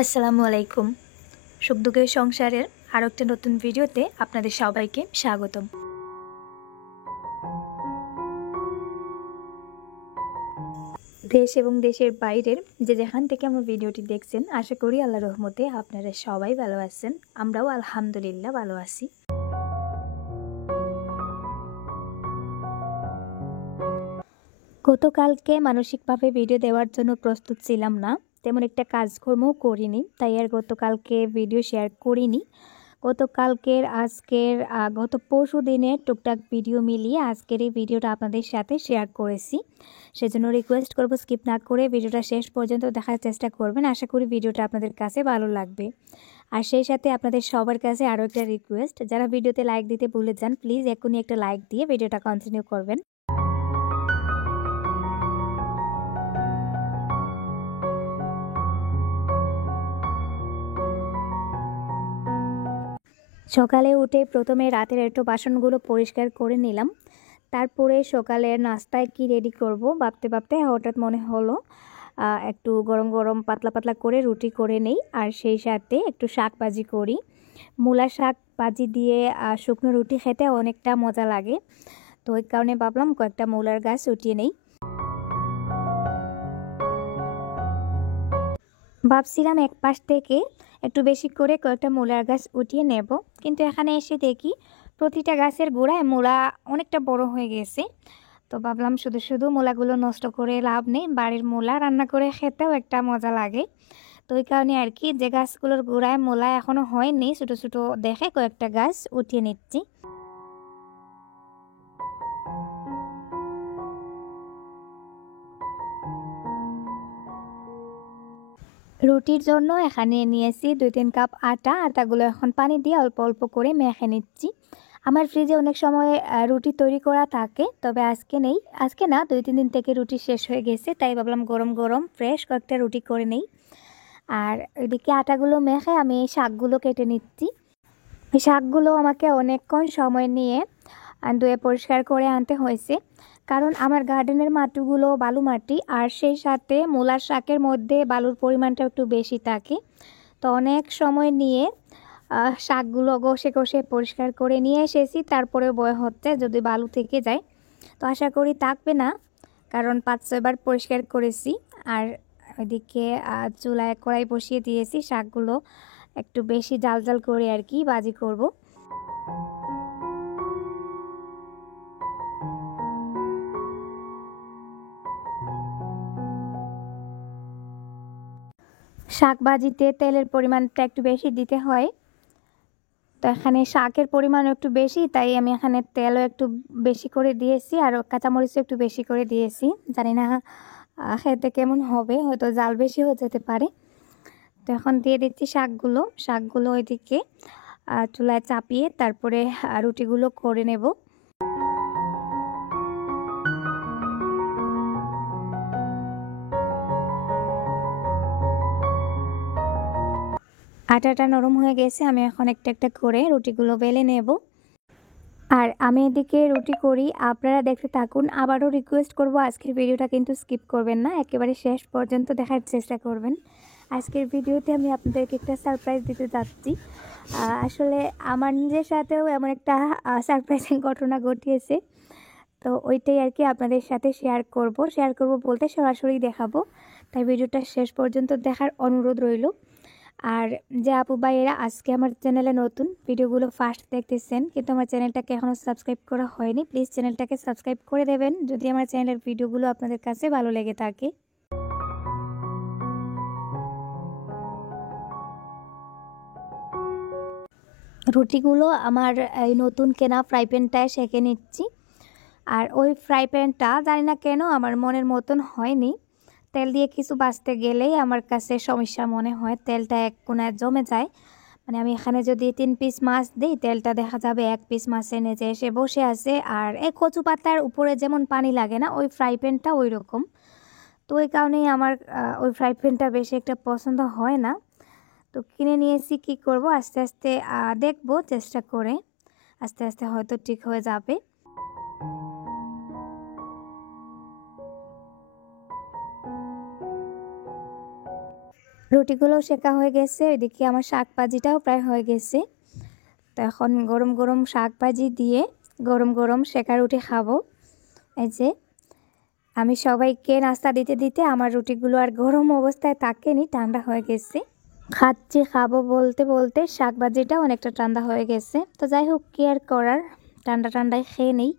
আসসালামু আলাইকুম। সুখ দুঃখের সংসারের আরও একটা নতুন ভিডিওতে আপনাদের সবাইকে স্বাগতম। দেশ এবং দেশের বাইরের যেখান থেকে আমার ভিডিওটি দেখছেন, আশা করি আল্লাহর রহমতে আপনারা সবাই ভালো আছেন। আমরাও আলহামদুলিল্লাহ ভালো আছি। গতকালকে মানসিকভাবে ভিডিও দেওয়ার জন্য প্রস্তুত ছিলাম না, তেমন একটা কাজকর্মও করিনি, তাই আর গতকালকে ভিডিও শেয়ার করিনি। গত পরশু দিনের টুকটাক ভিডিও মিলিয়ে আজকের এই ভিডিওটা আপনাদের সাথে শেয়ার করেছি। সেজন্য রিকোয়েস্ট করব স্কিপ না করে ভিডিওটা শেষ পর্যন্ত দেখার চেষ্টা করবেন। আশা করি ভিডিওটা আপনাদের কাছে ভালো লাগবে। আর সেই সাথে আপনাদের সবার কাছে আরও একটা রিকোয়েস্ট, যারা ভিডিওতে লাইক দিতে ভুলে যান, প্লিজ এখনই একটা লাইক দিয়ে ভিডিওটা কন্টিনিউ করবেন। সকালে উঠে প্রথমে রাতের একটু বাসনগুলো পরিষ্কার করে নিলাম। তারপরে সকালের নাস্তায় কি রেডি করব ভাবতে ভাবতে হঠাৎ মনে হলো একটু গরম গরম পাতলা পাতলা করে রুটি করে নেই, আর সেই সাথে একটু শাক ভাজি করি। মূলা শাক ভাজি দিয়ে শুকনো রুটি খেতে অনেকটা মজা লাগে, তো ওই কারণে ভাবলাম কয়েকটা মূলার গাছ উঠিয়ে নেই। ভাবছিলাম এক পাশ থেকে একটু বেশি করে কয়েকটা মূলার গাছ উঠিয়ে নেব, কিন্তু এখানে এসে দেখি প্রতিটা গাছের গোড়ায় মূলা অনেকটা বড় হয়ে গেছে। তো ভাবলাম শুধু শুধু মূলাগুলো নষ্ট করে লাভ নেই, বাড়ির মূলা রান্না করে খেতেও একটা মজা লাগে। তো ওই কারণে আর কি, যে গাছগুলোর গোড়ায় মূলা এখনও হয়নি ছোটো ছোটো দেখে কয়েকটা গাছ উঠিয়ে নিচ্ছি। রুটির জন্য এখানে নিয়েছি 2-3 কাপ আটা। আটাগুলো এখন পানি দিয়ে অল্প অল্প করে মেখে নিচ্ছি। আমার ফ্রিজে অনেক সময় রুটি তৈরি করা থাকে, তবে আজকে নেই। আজকে না, 2-3 দিন থেকে রুটি শেষ হয়ে গেছে, তাই ভাবলাম গরম গরম ফ্রেশ কয়েকটা রুটি করে নেই। আর এদিকে আটাগুলো মেখে আমি শাকগুলো কেটে নিচ্ছি। এই শাকগুলো আমাকে অনেকক্ষণ সময় নিয়ে ধুয়ে পরিষ্কার করে আনতে হয়েছে, কারণ আমার গার্ডেনের মাটিগুলো বালু মাটি, আর সেই সাথে মূলার শাকের মধ্যে বালুর পরিমাণটা একটু বেশি থাকে। তো অনেক সময় নিয়ে শাকগুলো ঘষে ঘষে পরিষ্কার করে নিয়ে এসেছি, তারপরে ভয় হচ্ছে যদি বালু থেকে যায়। তো আশা করি থাকবে না, কারণ 5-6 বার পরিষ্কার করেছি। আর ওইদিকে চুলায় কড়াই বসিয়ে দিয়েছি, শাকগুলো একটু বেশি জাল জাল করে আর কি ভাজি করব। শাক ভাজিতে তেলের পরিমাণটা একটু বেশি দিতে হয়, তো এখানে শাকের পরিমাণ একটু বেশি, তাই আমি এখানে তেলও একটু বেশি করে দিয়েছি, আর কাঁচামরিচও একটু বেশি করে দিয়েছি। জানি না খেতে কেমন হবে, হয়তো জাল বেশি হয়ে যেতে পারে। তো এখন দিয়ে দিচ্ছি শাকগুলো ওইদিকে চুলায় চাপিয়ে তারপরে রুটিগুলো করে নেব। আটাটা নরম হয়ে গেছে, আমি এখন একটা একটা করে রুটিগুলো বেলে নেব। আর আমি এদিকে রুটি করি, আপনারা দেখতে থাকুন। আবারও রিকোয়েস্ট করব, আজকের ভিডিওটা কিন্তু স্কিপ করবেন না, একেবারে শেষ পর্যন্ত দেখার চেষ্টা করবেন। আজকের ভিডিওতে আমি আপনাদেরকে একটা সারপ্রাইজ দিতে যাচ্ছি। আসলে আমার নিজের সাথেও এমন একটা সারপ্রাইজিং ঘটনা ঘটিয়েছে, তো ওইটাই আর কি আপনাদের সাথে শেয়ার করব বলতে সরাসরি দেখাবো, তাই ভিডিওটা শেষ পর্যন্ত দেখার অনুরোধ রইল। আর যে আপু ভাইয়েরা আজকে আমার চ্যানেলে নতুন, ভিডিওগুলো ফার্স্ট দেখতেছেন কিন্তু আমার চ্যানেলটাকে এখনও সাবস্ক্রাইব করা হয়নি, প্লিজ চ্যানেলটাকে সাবস্ক্রাইব করে দেবেন যদি আমার চ্যানেলের ভিডিওগুলো আপনাদের কাছে ভালো লেগে থাকে। রুটিগুলো আমার এই নতুন কেনা ফ্রাই প্যানটায় সেঁকে নিচ্ছি। আর ওই ফ্রাই প্যানটা জানি না কেন আমার মনের মতন হয়নি, তেল দিয়ে কিছু ভাজতে গেলেই আমার কাছে সমস্যা মনে হয়, তেলটা এক কোণায় জমে যায়। মানে আমি এখানে যদি 3 পিস মাছ দিই, তেলটা দেখা যাবে 1 পিস মাছের নিচে এসে বসে আছে। আর এই কচু পাতার উপরে যেমন পানি লাগে না, ওই ফ্রাই প্যানটা ওই রকম। তো ওই কারণেই আমার ওই ফ্রাই প্যানটা বেশি একটা পছন্দ হয় না। তো কিনে নিয়েছি, কি করব, আস্তে আস্তে দেখব, চেষ্টা করে আস্তে আস্তে হয়তো ঠিক হয়ে যাবে। রুটিগুলোও শেখা হয়ে গেছে, ওইদিকে আমার শাক ভাজিটাও প্রায় হয়ে গেছে। তো এখন গরম গরম শাক ভাজি দিয়ে গরম গরম শেখা রুটি খাবো। এই যে আমি সবাইকে নাস্তা দিতে দিতে আমার রুটিগুলো আর গরম অবস্থায় থাকেনি, ঠান্ডা হয়ে গেছে। খাচ্ছি খাবো বলতে বলতে শাক ভাজিটা অনেকটা ঠান্ডা হয়ে গেছে। তো যাই হোক, কি আর করার, ঠান্ডা ঠান্ডায় খেয়ে নেই।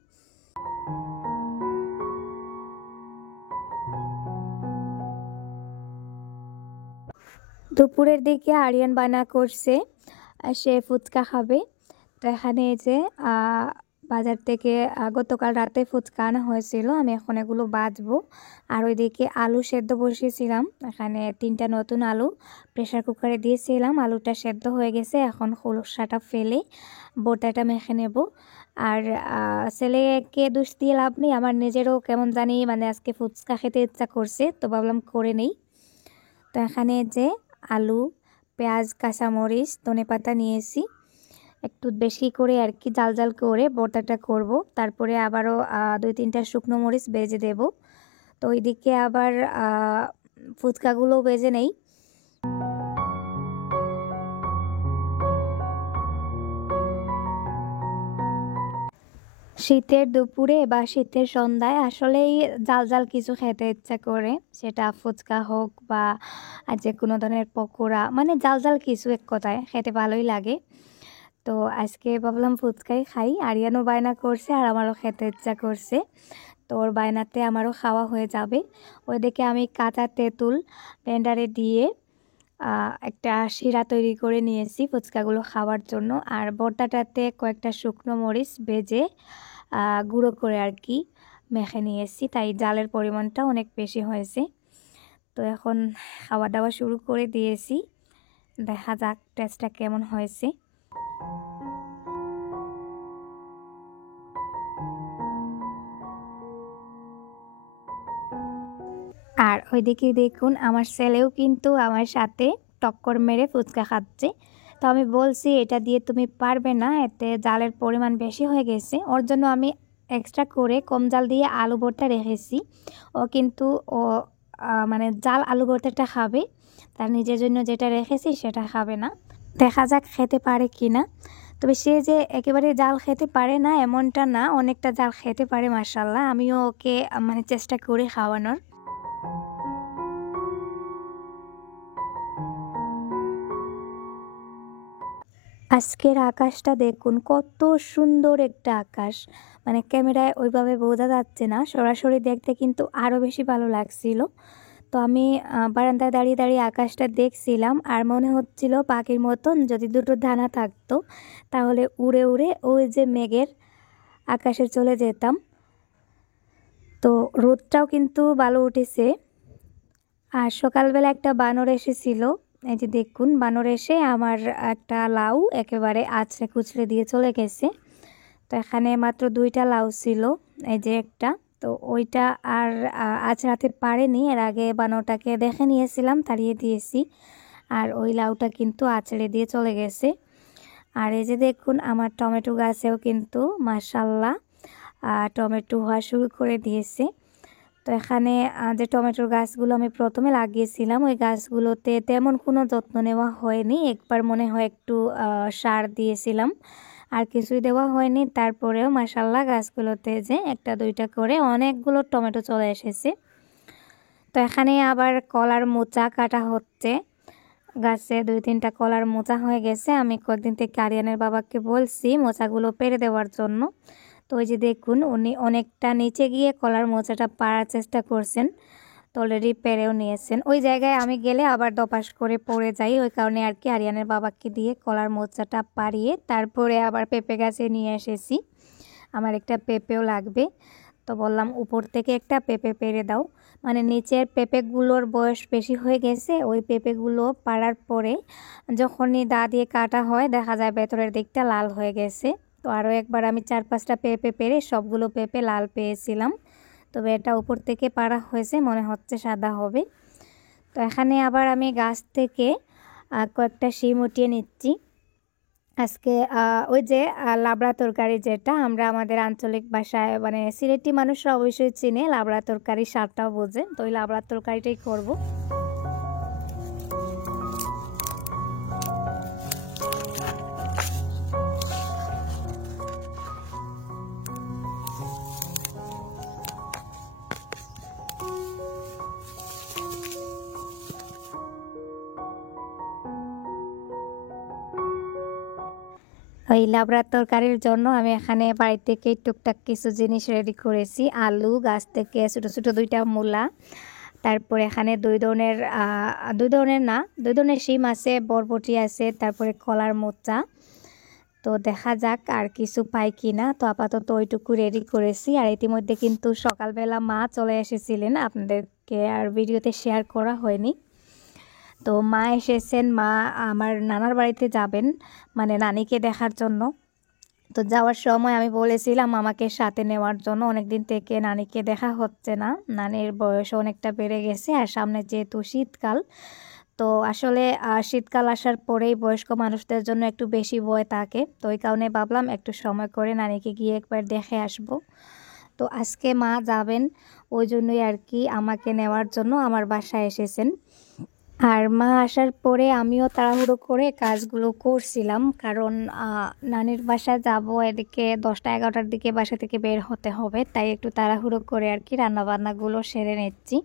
দুপুরের দিকে আরিয়ান বায়না করছে সে ফুচকা খাবে। তো এখানে এই যে বাজার থেকে গতকাল রাতে ফুচকা আনা হয়েছিল, আমি এখন এগুলো বাজবো। আর ওইদিকে আলু সেদ্ধ বসিয়েছিলাম, এখানে 3টা নতুন আলু প্রেসার কুকারে দিয়েছিলাম, আলুটা সেদ্ধ হয়ে গেছে। এখন খোসাটা ফেলে বোটাটা মেখে নেব। আর ছেলেকে দোষ দিয়ে লাভ নেই, আমার নিজেরও কেমন জানি মানে আজকে ফুচকা খেতে ইচ্ছা করছে, তো ভাবলাম করে নেই। তো এখানে যে আলু, পেঁয়াজ, কাঁচামরিচ, ধনেপাতা নিয়েছি, একটু বেশি করে আর কি জাল জাল করে ভর্তাটা করব। তারপরে আবারও 2-3টা শুকনো মরিচ ভেজে দেব। তো ওইদিকে আবার ফুচকাগুলো ভেজে নেই। শীতের দুপুরে বা শীতের সন্ধ্যায় আসলেই জাল জাল কিছু খেতে ইচ্ছা করে, সেটা ফুচকা হোক বা যে কোনো ধরনের পকোড়া, মানে জাল জাল কিছু এক কথায় খেতে ভালোই লাগে। তো আজকে ভাবলাম ফুচকাই খাই, আরিয়ানও বায়না করছে আর আমারও খেতে ইচ্ছা করছে, তো ওর বায়নাতে আমারও খাওয়া হয়ে যাবে। ওইদিকে আমি কাঁচা তেঁতুল ব্লেন্ডারে দিয়ে একটা শিরা তৈরি করে নিয়েছি ফুচকাগুলো খাওয়ার জন্য। আর ভর্তাটাতে কয়েকটা শুকনো মরিচ ভেজে গুঁড়ো করে আর কি মেখে নিয়েছি, তাই জালের পরিমাণটা অনেক বেশি হয়েছে। তো এখন খাওয়া দাওয়া শুরু করে দিয়েছি, দেখা যাক টেস্টটা কেমন হয়েছে। আর ওইদিকে দেখুন আমার ছেলেও কিন্তু আমার সাথে টক্কর মেরে ফুচকা খাচ্ছে। তো আমি বলছি এটা দিয়ে তুমি পারবে না, এতে জালের পরিমাণ বেশি হয়ে গেছে। ওর জন্য আমি এক্সট্রা করে কম জাল দিয়ে আলু ভর্তা রেখেছি। ও কিন্তু মানে জাল আলু ভর্তাটা খাবে, তার নিজের জন্য যেটা রেখেছি সেটা খাবে না। দেখা যাক খেতে পারে কি না। তবে সে যে একেবারে জাল খেতে পারে না এমনটা না, অনেকটা জাল খেতে পারে মাশাআল্লাহ। আমিও ওকে মানে চেষ্টা করি খাওয়ানোর। আজকের আকাশটা দেখুন, কত সুন্দর একটা আকাশ, মানে ক্যামেরায় ওইভাবে বোঝা যাচ্ছে না, সরাসরি দেখতে কিন্তু আরও বেশি ভালো লাগছিল। তো আমি বারান্দায় দাঁড়িয়ে দাঁড়িয়ে আকাশটা দেখছিলাম, আর মনে হচ্ছিল পাখির মতন যদি দুটো ডানা থাকতো তাহলে উড়ে উড়ে ওই যে মেঘের আকাশে চলে যেতাম। তো রোদটাও কিন্তু ভালো উঠেছে। আর সকালবেলা একটা বানর এসেছিল, এই যে দেখুন বানর এসে আমার একটা লাউ একেবারে আছড়ে কুচড়ে দিয়ে চলে গেছে। তো এখানে মাত্র 2টা লাউ ছিল, এই যে একটা, তো ওইটা আর আছড়াতে পারেনি। এর আগে বানরটাকে দেখে নিয়েছিলাম, তাড়িয়ে দিয়েছি, আর ওই লাউটা কিন্তু আছড়ে দিয়ে চলে গেছে। আর এই যে দেখুন আমার টমেটো গাছেও কিন্তু মাশাআল্লাহ টমেটো হওয়া শুরু করে দিয়েছে। তো এখানে যে টমেটোর গাছগুলো আমি প্রথমে লাগিয়েছিলাম, ওই গাছগুলোতে তেমন কোনো যত্ন নেওয়া হয়নি। একবার মনে হয় একটু সার দিয়েছিলাম, আর কিছুই দেওয়া হয়নি। তারপরেও মাশাআল্লাহ গাছগুলোতে যে 1-2টা করে অনেকগুলো টমেটো চলে এসেছে। তো এখানে আবার কলার মোচা কাটা হচ্ছে, গাছে 2-3টা কলার মোচা হয়ে গেছে। আমি কয়েকদিন থেকে আরিয়ানের বাবাকে বলছি মোচাগুলো পেরে দেওয়ার জন্য। তো ওই যে দেখুন উনি অনেকটা নিচে গিয়ে কলার মোচাটা পাড়ার চেষ্টা করছেন, তো অলরেডি পেরেও নিয়েছেন। ওই জায়গায় আমি গেলে আবার দপাস করে পড়ে যাই, ওই কারণে আর কি আরিয়ানের বাবাকে দিয়ে কলার মোচাটা পাড়িয়ে তারপরে আবার পেঁপে গাছে নিয়ে এসেছি। আমার একটা পেঁপেও লাগবে, তো বললাম উপর থেকে একটা পেঁপে পেড়ে দাও। মানে নিচের পেঁপেগুলোর বয়স বেশি হয়ে গেছে, ওই পেঁপেগুলো পাড়ার পরে যখনই দা দিয়ে কাটা হয় দেখা যায় ভেতরের দিকটা লাল হয়ে গেছে। তো আরও একবার আমি 4-5টা পেঁপে পেড়ে সবগুলো পেঁপে লাল পেয়েছিলাম, তবে এটা উপর থেকে পাড়া হয়েছে, মনে হচ্ছে সাদা হবে। তো এখানে আবার আমি গাছ থেকে কয়েকটা শিম উঠিয়ে নিচ্ছি। আজকে ওই যে লাবড়া তরকারি, যেটা আমরা আমাদের আঞ্চলিক ভাষায় মানে সিলেটি মানুষরা অবশ্যই চিনে, লাবড়া তরকারি স্বাদটাও বোঝে, তো ওই লাবড়া তরকারিটাই করব। ওই লাবড়ার তরকারির জন্য আমি এখানে বাড়ি থেকে টুকটাক কিছু জিনিস রেডি করেছি। আলু, গাছ থেকে ছোটো ছোটো 2টা মূলা, তারপরে এখানে 2 ধরনের শিম আছে, বরবটি আছে, তারপরে কলার মোচা। তো দেখা যাক আর কিছু পাই কিনা। তো আপাতত ওইটুকু রেডি করেছি। আর ইতিমধ্যে কিন্তু সকালবেলা মা চলে এসেছিলেন, আপনাদেরকে আর ভিডিওতে শেয়ার করা হয়নি। তো মা এসেছেন, মা আমার নানার বাড়িতে যাবেন, মানে নানিকে দেখার জন্য। তো যাওয়ার সময় আমি বলেছিলাম আমাকে সাথে নেওয়ার জন্য, অনেকদিন থেকে নানিকে দেখা হচ্ছে না, নানির বয়স অনেকটা বেড়ে গেছে। আর সামনে যেহেতু শীতকাল, তো আসলে শীতকাল আসার পরেই বয়স্ক মানুষদের জন্য একটু বেশি ভয় থাকে। তো ওই কারণে ভাবলাম একটু সময় করে নানিকে গিয়ে একবার দেখে আসব। তো আজকে মা যাবেন, ওই জন্যই আর কি আমাকে নেওয়ার জন্য আমার বাসায় এসেছেন। আর মা আসার পরে আমিও তাড়াহুড়ো করে কাজগুলো করছিলাম, কারণ নানির বাসায় যাব, এদিকে 10টা-11টার দিকে বাসা থেকে বের হতে হবে, তাই একটু তাড়াহুড়ো করে আর কি রান্নাবান্নাগুলো সেরে নিচ্ছি।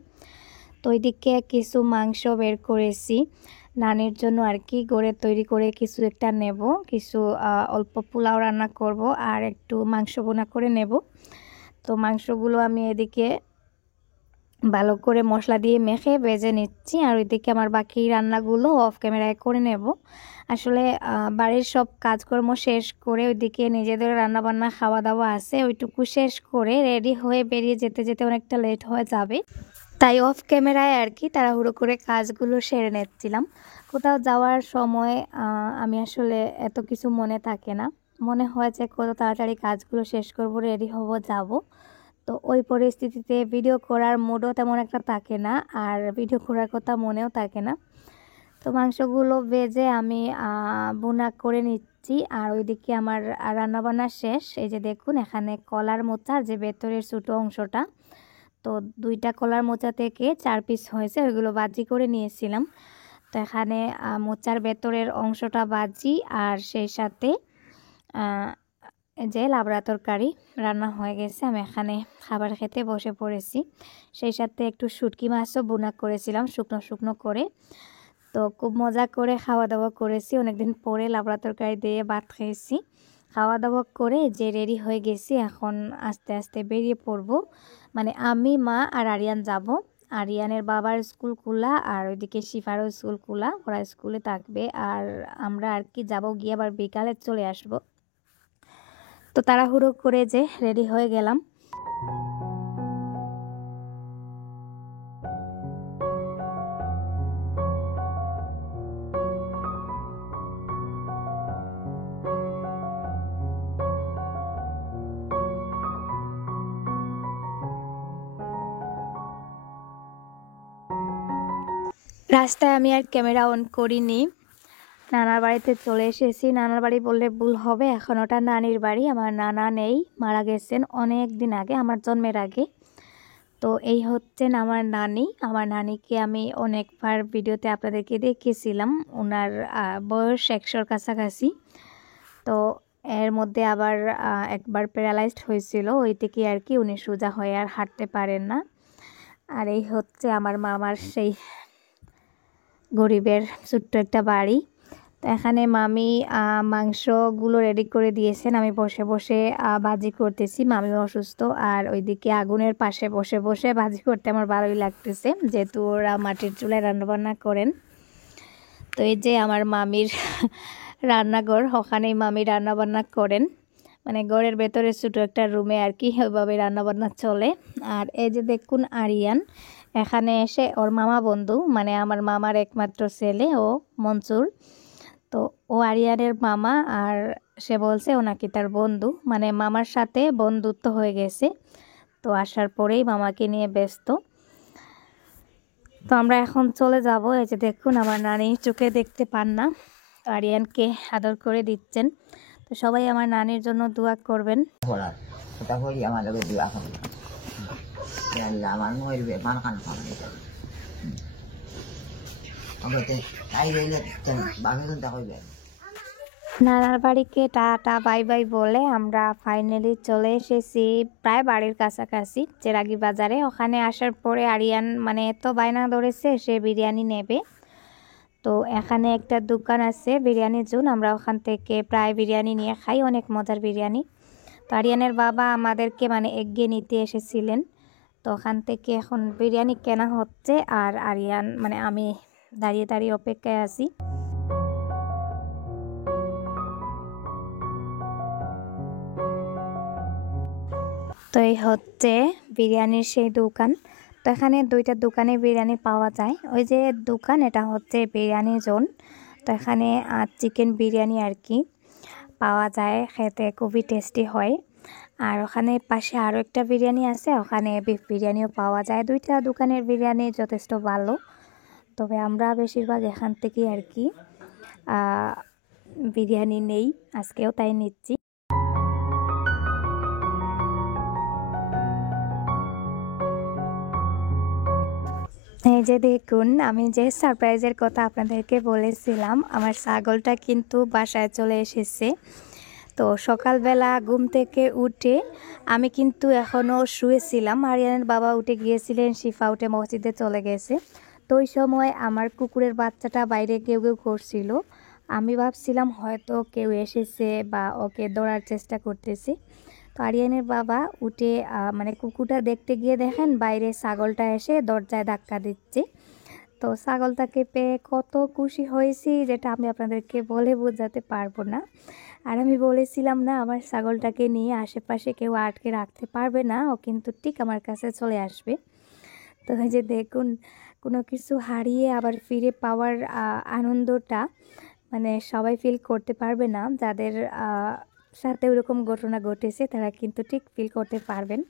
তো ওইদিকে কিছু মাংস বের করেছি নানির জন্য আর কি, গড়ে তৈরি করে কিছু একটা নেব, কিছু অল্প পোলাও রান্না করব আর একটু মাংস বোনা করে নেব। তো মাংসগুলো আমি এদিকে ভালো করে মশলা দিয়ে মেখে ভেজে নিচ্ছি, আর ওইদিকে আমার বাকি রান্নাগুলো অফ ক্যামেরায় করে নেব। আসলে বাড়ির সব কাজকর্ম শেষ করে ওইদিকে নিজেদের রান্নাবান্না খাওয়া দাওয়া আছে, ওইটুকু শেষ করে রেডি হয়ে বেরিয়ে যেতে যেতে অনেকটা লেট হয়ে যাবে, তাই অফ ক্যামেরায় আর কি তাড়াহুড়ো করে কাজগুলো সেরে নিচ্ছিলাম। কোথাও যাওয়ার সময় আমি আসলে এত কিছু মনে থাকে না, মনে হয় যে কত তাড়াতাড়ি কাজগুলো শেষ করব, রেডি হব, যাব। তো ওই পরিস্থিতিতে ভিডিও করার মুডও তেমন একটা থাকে না, আর ভিডিও করার কথা মনেও থাকে না। তো মাংসগুলো ভেজে আমি বোনা করে নিচ্ছি, আর ওইদিকে আমার রান্নাবান্না শেষ। এই যে দেখুন, এখানে কলার মোচা, যে ভেতরের ছোটো অংশটা, তো 2টা কলার মোচা থেকে 4 পিস হয়েছে, ওইগুলো ভাজি করে নিয়েছিলাম। তো এখানে মোচার ভেতরের অংশটা ভাজি, আর সেই সাথে যে লাবড়া তরকারি রান্না হয়ে গেছে। আমি এখানে খাবার খেতে বসে পড়েছি। সেই সাথে একটু শুটকি মাছও বোনা করেছিলাম শুকনো শুকনো করে। তো খুব মজা করে খাওয়া দাওয়া করেছি, অনেকদিন পরে লাবড়া তরকারি দিয়ে ভাত খেয়েছি। খাওয়া দাওয়া করে যে রেডি হয়ে গেছি, এখন আস্তে আস্তে বেরিয়ে পড়ব। মানে আমি, মা আর আরিয়ান যাব। আরিয়ানের বাবার স্কুল খোলা, আর ওইদিকে শিফারও স্কুল খোলা, ওরা স্কুলে থাকবে। আর আমরা আর কি যাব, গিয়ে আবার বিকালে চলে আসব। তো তাড়াহুড়ো করে যে রেডি হয়ে গেলাম। রাস্তায় আমি আর ক্যামেরা অন করিনি, নানার বাড়িতে চলে এসেছি। নানার বাড়ি বললে ভুল হবে, এখন ওটা নানির বাড়ি। আমার নানা নেই, মারা গেছেন অনেক দিন আগে, আমার জন্মের আগে। তো এই হচ্ছেন আমার নানি। আমার নানিকে আমি অনেকবার ভিডিওতে আপনাদেরকে দেখিয়েছিলাম, ওনার বয়স 100-র কাছাকাছি। তো এর মধ্যে আবার একবার প্যারালাইজড হয়েছিল, ওই থেকে আর কি উনি সোজা হয়ে আর হাঁটতে পারেন না। আর এই হচ্ছে আমার মামার সেই গরিবের ছোট্ট একটা বাড়ি। তো এখানে মামি মাংসগুলো রেডি করে দিয়েছেন, আমি বসে বসে ভাজি করতেছি। মামিও অসুস্থ, আর ওইদিকে আগুনের পাশে বসে বসে ভাজি করতে আমার ভালোই লাগতেছে, যেহেতু ওরা মাটির চুলায় রান্নাবান্না করেন। তো এই যে আমার মামির রান্নাঘর, ওখানেই মামি রান্নাবান্না করেন, মানে ঘরের ভেতরে ছোটো একটা রুমে আর কি, ওইভাবে রান্নাবান্না চলে। আর এই যে দেখুন আরিয়ান এখানে এসে, ওর মামা বন্ধু, মানে আমার মামার একমাত্র ছেলে ও মনসুর। তো ও আরিয়ানের মামা, আর সে বলছে ও নাকি তার বন্ধু, মানে মামার সাথে বন্ধুত্ব হয়ে গেছে। তো আসার পরেই মামাকে নিয়ে ব্যস্ত। তো আমরা এখন চলে যাব। এই যে দেখুন, আমার নানি চোখে দেখতে পান না, তো আরিয়ানকে আদর করে দিচ্ছেন। তো সবাই আমার নানির জন্য দোয়া করবেন। নানার বাড়িকে টাটা বাই বাই বলে আমরা ফাইনালি চলে এসেছি প্রায় বাড়ির কাছাকাছি, চেরাগি বাজারে। ওখানে আসার পরে আরিয়ান মানে এত বায়না ধরেছে সে বিরিয়ানি নেবে। তো এখানে একটা দোকান আছে বিরিয়ানির জন্য, আমরা ওখান থেকে প্রায় বিরিয়ানি নিয়ে খাই, অনেক মজার বিরিয়ানি। তো আরিয়ানের বাবা আমাদেরকে মানে এগিয়ে নিতে এসেছিলেন, তো ওখান থেকে এখন বিরিয়ানি কেনা হচ্ছে আর আরিয়ান মানে আমি দাঁড়িয়ে দাঁড়িয়ে অপেক্ষায় আছি। তো এই হচ্ছে বিরিয়ানির সেই দোকান। তো এখানে দুইটা দোকানে বিরিয়ানি পাওয়া যায়। ওই যে দোকান, এটা হচ্ছে বিরিয়ানি জোন। তো এখানে চিকেন বিরিয়ানি আর কি পাওয়া যায়, খেতে খুবই টেস্টি হয়। আর ওখানে পাশে আরও একটা বিরিয়ানি আছে, ওখানে বিফ বিরিয়ানিও পাওয়া যায়। দুইটা দোকানের বিরিয়ানি যথেষ্ট ভালো, তবে আমরা বেশিরভাগ এখান থেকেই আর কি বিরিয়ানি নেই, আজকেও তাই নিচ্ছি। এই যে দেখুন, আমি যে সারপ্রাইজের কথা আপনাদেরকে বলেছিলাম, আমার ছাগলটা কিন্তু বাসায় চলে এসেছে। তো সকালবেলা ঘুম থেকে উঠে আমি কিন্তু এখনও শুয়েছিলাম, আরিয়ানের বাবা উঠে গিয়েছিলেন, শিফা উঠে মসজিদে চলে গেছে। তো ওই সময় আমার কুকুরের বাচ্চাটা বাইরে কেউ কেউ করছিল, আমি ভাবছিলাম হয়তো কেউ এসেছে বা ওকে ধরার চেষ্টা করতেছে। তো আরিয়ানের বাবা উঠে মানে কুকুরটা দেখতে গিয়ে দেখেন বাইরে ছাগলটা এসে দরজায় ধাক্কা দিচ্ছে। তো ছাগলটাকে পেয়ে কত খুশি হয়েছি, যেটা আমি আপনাদেরকে বলে বোঝাতে পারবো না। আর আমি বলেছিলাম না, আমার ছাগলটাকে নিয়ে আশেপাশে কেউ আটকে রাখতে পারবে না, ও কিন্তু ঠিক আমার কাছে চলে আসবে। তো এই যে দেখুন, কোনো কিছু হারিয়ে আবার ফিরে পাওয়ার আনন্দটা মানে সবাই ফিল করতে পারবে না, যাদের সাথে ওরকম ঘটনা ঘটেছে তারা কিন্তু ঠিক ফিল করতে পারবেন।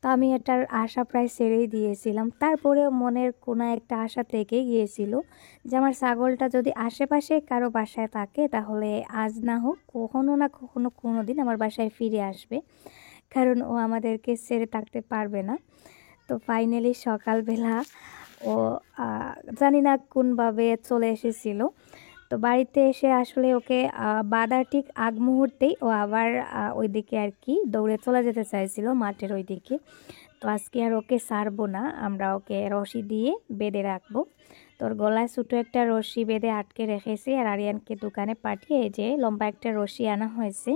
তো আমি এটার আশা প্রায় ছেড়েই দিয়েছিলাম, তারপরেও মনের কোনো একটা আশা থেকে গিয়েছিল যে আমার ছাগলটা যদি আশেপাশে কারো বাসায় থাকে তাহলে আজ না হোক কখনো না কখনো কোনো দিন আমার বাসায় ফিরে আসবে, কারণ ও আমাদেরকে ছেড়ে থাকতে পারবে না। তো ফাইনালি সকালবেলা ও জানি না কোনভাবে চলে এসেছিল। তো বাড়িতে এসে আসলে ওকে বাঁধার ঠিক আগ মুহূর্তেই ও আবার ওইদিকে আর কি দৌড়ে চলে যেতে চাইছিল মাঠের ওইদিকে। তো আজকে আর ওকে ছাড়বো না, আমরা ওকে রশি দিয়ে বেঁধে রাখবো। তোর গলায় ছোটো একটা রশি বেঁধে আটকে রেখেছি, আর আরিয়ানকে দোকানে পাঠিয়ে যে লম্বা একটা রশি আনা হয়েছে,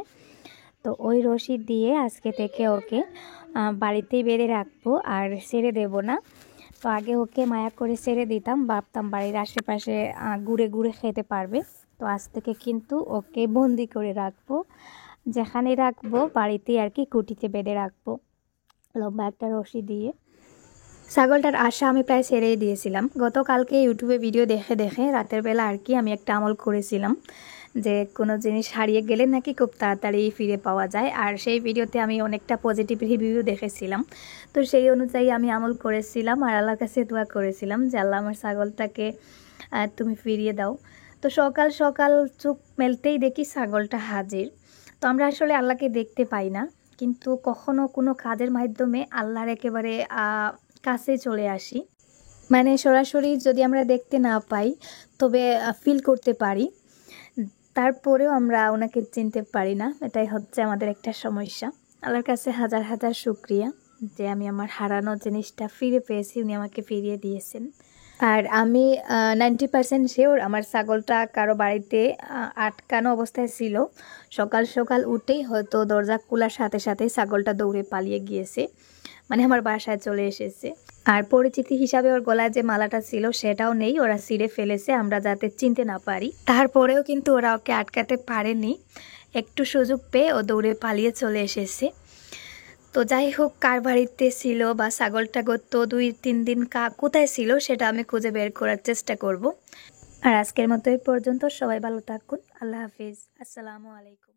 তো ওই রশি দিয়ে আজকে থেকে ওকে বাড়িতেই বেঁধে রাখবো আর ছেড়ে দেব না। তো আগে ওকে মায়া করে ছেড়ে দিতাম, ভাবতাম বাড়ির আশেপাশে ঘুরে ঘুরে খেতে পারবে। তো আজ থেকে কিন্তু ওকে বন্দি করে রাখবো, যেখানে রাখবো বাড়িতেই আর কি কুটিতে বেঁধে রাখবো লম্বা একটা রশি দিয়ে। ছাগলটার আশা আমি প্রায় ছেড়েই দিয়েছিলাম। গতকালকে ইউটিউবে ভিডিও দেখে দেখে রাতের বেলা আর কি আমি একটা আমল করেছিলাম যে কোনো জিনিস হারিয়ে গেলে নাকি খুব তাড়াতাড়ি ফিরে পাওয়া যায়, আর সেই ভিডিওতে আমি অনেকটা পজিটিভ রিভিউ দেখেছিলাম। তো সেই অনুযায়ী আমি আমল করেছিলাম আর আল্লাহর কাছে দোয়া করেছিলাম যে আল্লাহ আমার ছাগলটাকে তুমি ফিরিয়ে দাও। তো সকাল সকাল চোখ মেলতেই দেখি ছাগলটা হাজির। তো আমরা আসলে আল্লাহকে দেখতে পাই না, কিন্তু কখনো কোনো কাজের মাধ্যমে আল্লাহর একেবারে কাছে চলে আসি, মানে সরাসরি যদি আমরা দেখতে না পাই তবে ফিল করতে পারি, তারপরেও আমরা ওনাকে চিনতে পারি না। এটাই হচ্ছে আমাদের একটা সমস্যা। আল্লাহর কাছে হাজার হাজার শুকরিয়া যে আমি আমার হারানো জিনিসটা ফিরে পেয়েছি, উনি আমাকে ফিরিয়ে দিয়েছেন। আর আমি 90% শিওর আমার ছাগলটা কারো বাড়িতে আটকানো অবস্থায় ছিল। সকাল সকাল উঠেই হয়তো দরজা খোলার সাথে সাথে ছাগলটা দৌড়ে পালিয়ে গিয়েছে, মানে আমার বাসায় চলে এসেছে। আর পরিচিতি হিসাবে ওর গলায় যে মালাটা ছিল সেটাও নেই, ওরা ছিঁড়ে ফেলেছে আমরা যাতে চিনতে না পারি। তারপরেও কিন্তু ওরা ওকে আটকাতে পারেনি, একটু সুযোগ পেয়ে ও দৌড়ে পালিয়ে চলে এসেছে। তো যাই হোক, কার বাড়িতে ছিল বা ছাগলটা গত 2-3 দিন কোথায় ছিল সেটা আমি খুঁজে বের করার চেষ্টা করব। আর আজকের মতো এই পর্যন্ত, সবাই ভালো থাকুন, আল্লাহ হাফিজ, আসসালামু আলাইকুম।